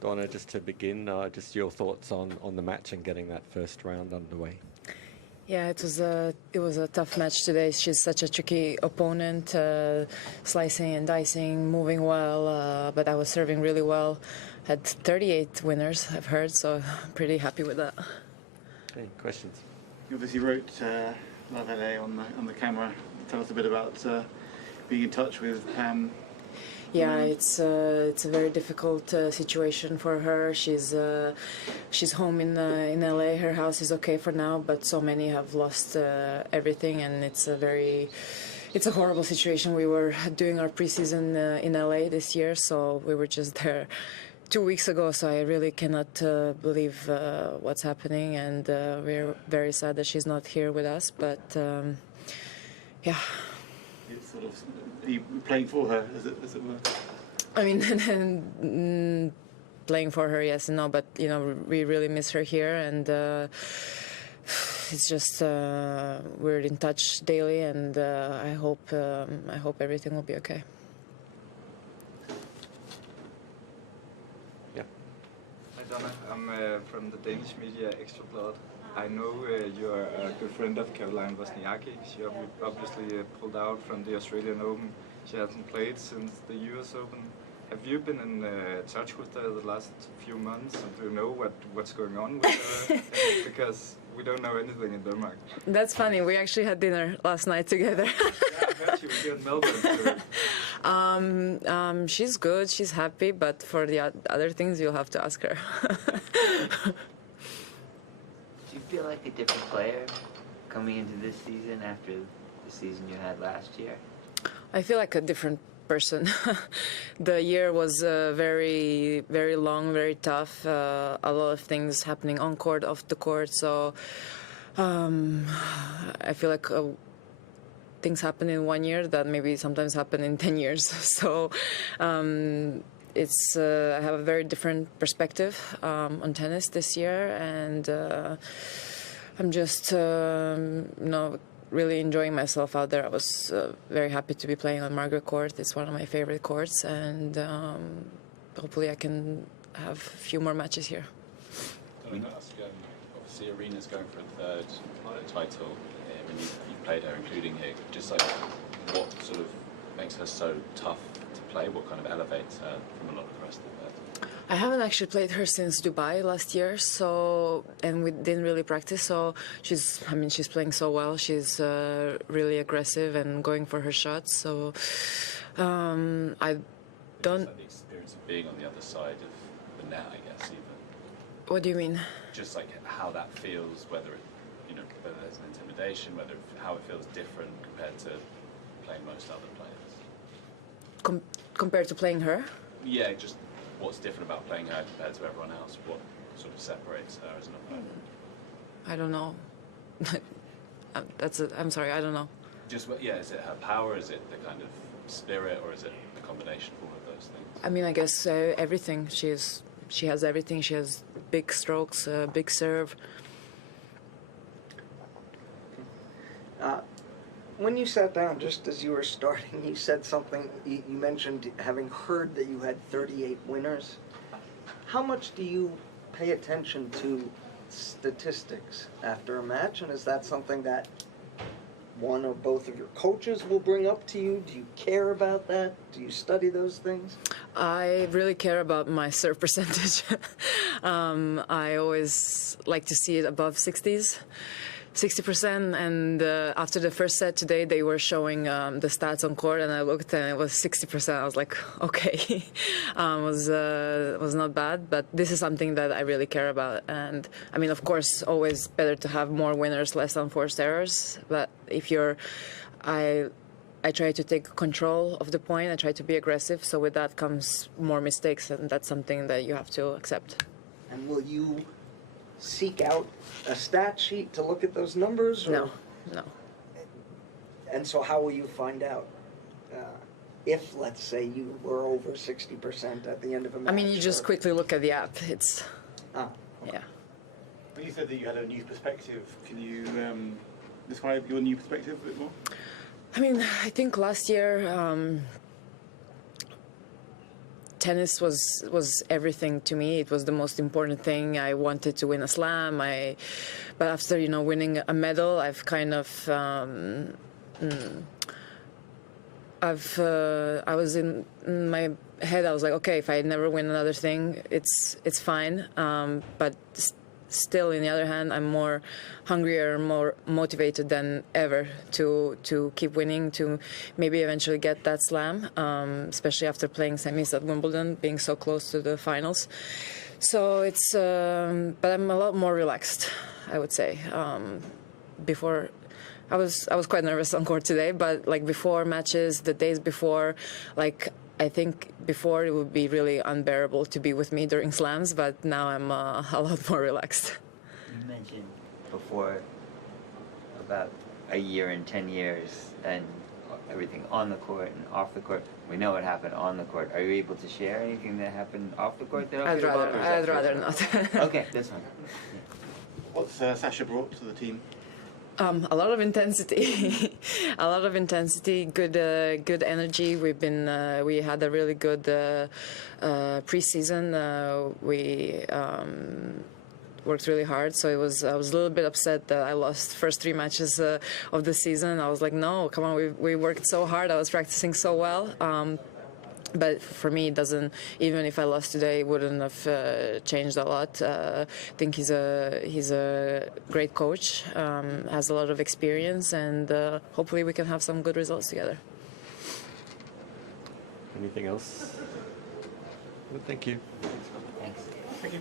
Donna, just to begin, just your thoughts on the match and getting that first round underway. Yeah, it was a tough match today. She's such a tricky opponent, slicing and dicing, moving well, but I was serving really well. Had 38 winners, I've heard, so I'm pretty happy with that. Any questions? You obviously wrote Love LA on the camera. Tell us a bit about being in touch with Pam. Yeah, it's a very difficult situation for her. She's home in LA. Her house is okay for now, but so many have lost everything, and it's a horrible situation. We were doing our preseason in LA this year, so we were just there 2 weeks ago. So I really cannot believe what's happening, and we're very sad that she's not here with us. But yeah. It's sort of, are you playing for her, as it were? I mean, playing for her, yes and no, but you know, we really miss her here, and it's just we're in touch daily, and I hope everything will be okay. Yeah. Hi Donna, I'm from the Danish media Extra Blood. I know you're a good friend of Caroline Wozniacki. She obviously pulled out from the Australian Open. She hasn't played since the US Open. Have you been in touch with her the last few months? Do you know what's going on with her? Because we don't know anything in Denmark. That's funny. We actually had dinner last night together. Yeah, I heard she was here in Melbourne. She's good. She's happy, but for the other things, you'll have to ask her. Do you feel like a different player coming into this season after the season you had last year? I feel like a different person. The year was very, very long, very tough. A lot of things happening on court, off the court. So I feel like things happen in 1 year that maybe sometimes happen in 10 years. So I have a very different perspective on tennis this year, and I'm just really enjoying myself out there. I was very happy to be playing on Margaret court. It's one of my favorite courts, and hopefully I can have a few more matches here. Obviously Aryna's going for a third title when you played her, including here. Just like, what sort of makes her so tough to play? What kind of elevates her from a lot of the rest of it? I haven't actually played her since Dubai last year, and we didn't really practice. So she's playing so well. She's really aggressive and going for her shots. So I don't. Like the experience of being on the other side of the net, I guess. Even. What do you mean? Just like how that feels, whether there's an intimidation, how it feels different compared to playing most other players. Compared to playing her? Yeah, just what's different about playing her compared to everyone else? What sort of separates her as an opponent? I don't know. I'm sorry, I don't know. Just is it her power? Is it the kind of spirit, or is it a combination of all of those things? I mean, I guess everything. She has everything. She has big strokes, big serve. When you sat down, just as you were starting, you said something, you mentioned having heard that you had 38 winners. How much do you pay attention to statistics after a match, and is that something that one or both of your coaches will bring up to you? Do you care about that? Do you study those things? I really care about my serve percentage. I always like to see it above 60%, and after the first set today, they were showing the stats on court, and I looked and it was 60%. I was like, okay, was not bad, but this is something that I really care about. And I mean, of course, always better to have more winners, less unforced errors. But if I try to take control of the point. I try to be aggressive. So with that comes more mistakes, and that's something that you have to accept. And will you seek out a stat sheet to look at those numbers? Or? No. And so how will you find out if, let's say, you were over 60% at the end of a match? I mean, you just quickly look at the app. It's, okay. Yeah. When you said that you had a new perspective, can you describe your new perspective a bit more? I mean, I think last year tennis was everything to me. It was the most important thing. I wanted to win a slam. But after winning a medal, I've kind of I was in my head. I was like, okay, if I never win another thing, it's fine. But still, on the other hand, I'm more hungrier, more motivated than ever to keep winning, to maybe eventually get that slam, especially after playing semis at Wimbledon, being so close to the finals. So it's, but I'm a lot more relaxed, I would say. Before, I was quite nervous on court today, but like before matches, the days before, like I think before it would be really unbearable to be with me during slams, but now I'm a lot more relaxed. You mentioned before about a year and 10 years and everything on the court and off the court. We know what happened on the court. Are you able to share anything that happened off the court? That I'd rather not. Okay, that's fine. What's Sasha brought to the team? A lot of intensity, good energy. We had a really good preseason. We worked really hard, so I was a little bit upset that I lost first 3 matches of the season. I was like, no, come on, we worked so hard. I was practicing so well. But for me, it doesn't. Even if I lost today, it wouldn't have changed a lot. I think he's a great coach, has a lot of experience, and hopefully we can have some good results together. Anything else? Well, thank you. Thanks. Thank you.